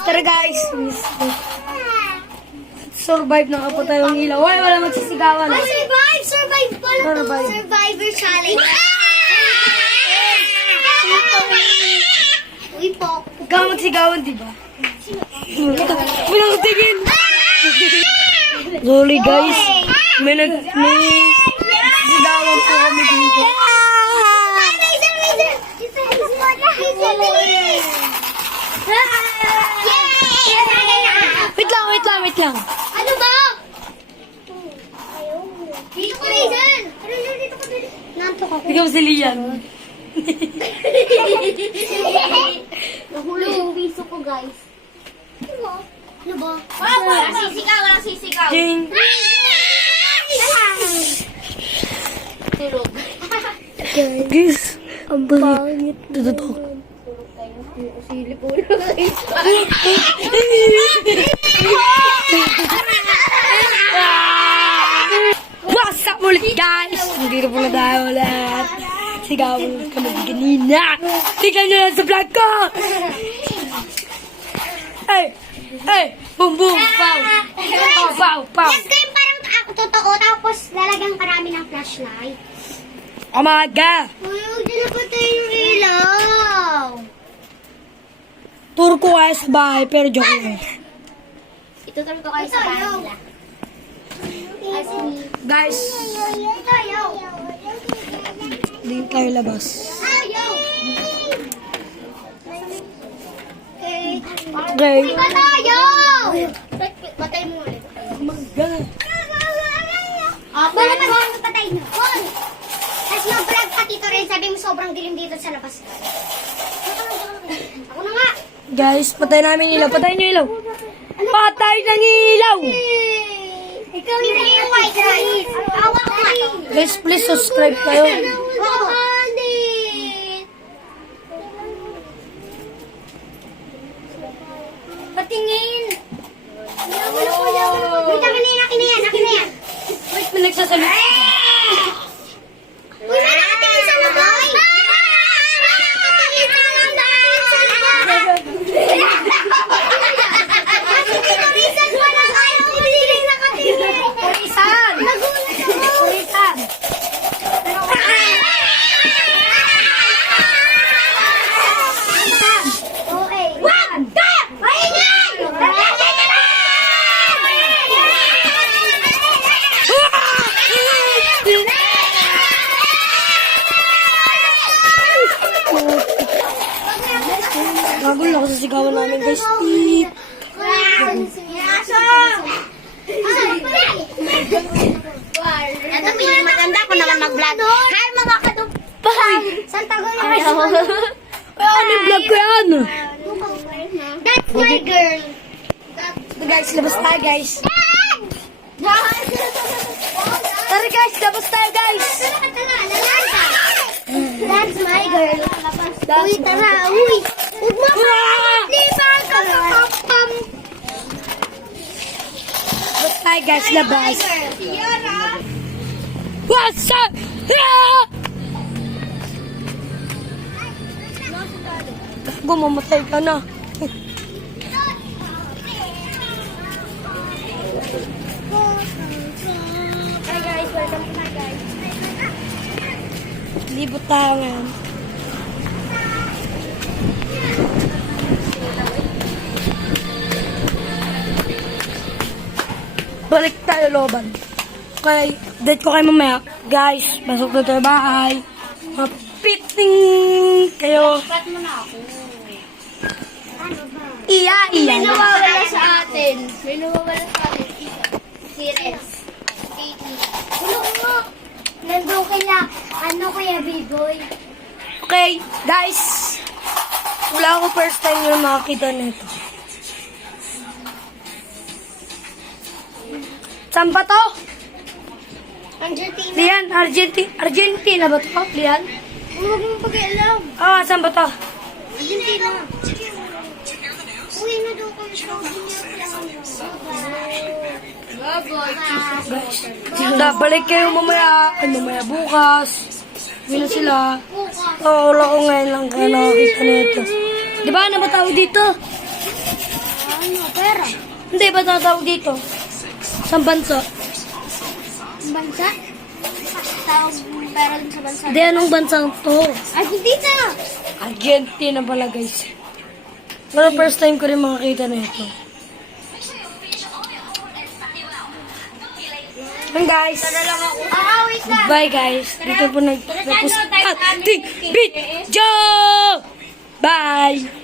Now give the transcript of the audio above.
Tara guys, survive na po tayong ilaw. Ay, wala magsisigawan. Oh, survive! Survive pala to. Survive. Survivor challenge. Uy po. Huwag kang magsigawan, diba? Walang tingin. Sorry guys, may sigawan po kami dito. Wait lang. Ano ba? Dito ko Raisin! Dito ko dito. Nantok ako. Ikaw si Lian. Nahulog yung piso ko, guys. Ano ba? Walang sisigaw. Jing. Tulog. Guys, ang bangit. Tututok. Silip ulo. What's up ulit guys? Hindi na pala tayo ulit. Sigawan ulit kami kanina. Tignan nyo lang sa vlog ko. Hey, boom, boom, pow. Yes, kayo parang ako totoo. Tapos lalagyan parami ng flashlight. Umaga. Uy, huwag na pa tayong ilaw. Tour ko kayo sa bahay, pero joke lang. Ituturo ko kayo sa bahay nila. Guys, Ayaw. hindi tayo labas. Ayaw. Okay. Uy, ba't ayaw? Patay mo ulit. Umaga. Wala pa rin patay mo. Tapos mag-vlog pa Tito Ren. Sabi mo sobrang dilim dito sa labas. Ako na nga. Guys, patay namin ilaw. Patay nyo ilaw. Patay ng ilaw. Ikaw na yung white rice. Awa ko nga. Guys, please subscribe kayo. Patingin. Wait, akin na yan. Wait, may nagsasalita. Uy, may nakatingin sa labay. Nakatingin sa labay. Kasi Tito Rizal pa lang ayaw hindi nakatingin. Purisan! Nagulat ako. Purisan! Okay. Wag ka! Maingay! Nagulo ako sa sigawan namin guys. Beep. Ito, may maganda ko naman mag-vlog. Hi, mga kadupay! Saan tago na kayo? Ano yung vlog ko yan? That's my girl. Guys, labas tayo guys. Tara guys, labas tayo guys. That's my girl. Uy, tara, uy. Huwag mo liban ka sa papam. Labas tayo guys, labas. Yara. What's up? Ah! Mamatay ka na. Hi guys, welcome to my guys. Libot tayo ngayon. Balik tayo loban. Okay, date ko kayo mamaya. Guys, pasok na tayo bahay. Mapiting kayo. Ba't mo na ako? Iya. May nawawala sa atin. Si Rez. Katie. Tulong mo. Nandun kila, Kuya B-Boy. Okay, guys. Wala ako first time yung makakita nito. Saan ba to? Argentina. Lian, Argentina ba to? Lian? Huwag mong pag-alam. Ah, saan ba to? Argentina. Uy, na daw kami siya. Guys, balik kayo mamaya. Ay, mamaya bukas. Yun na sila. Wala ko ngayon lang kayo nakakita nito. Di ba? Ano ba tawag dito? ano, pera. Hindi, ba tatawag dito? Sa bansa. Bansa? Tawag pera dun sa bansa. Hindi, anong bansang to? Argentina! Argentina pala, guys. Pero first time ko rin makakita na ito. And guys, Wait lang. bye guys. Dito po nagtapos ating video. Bye!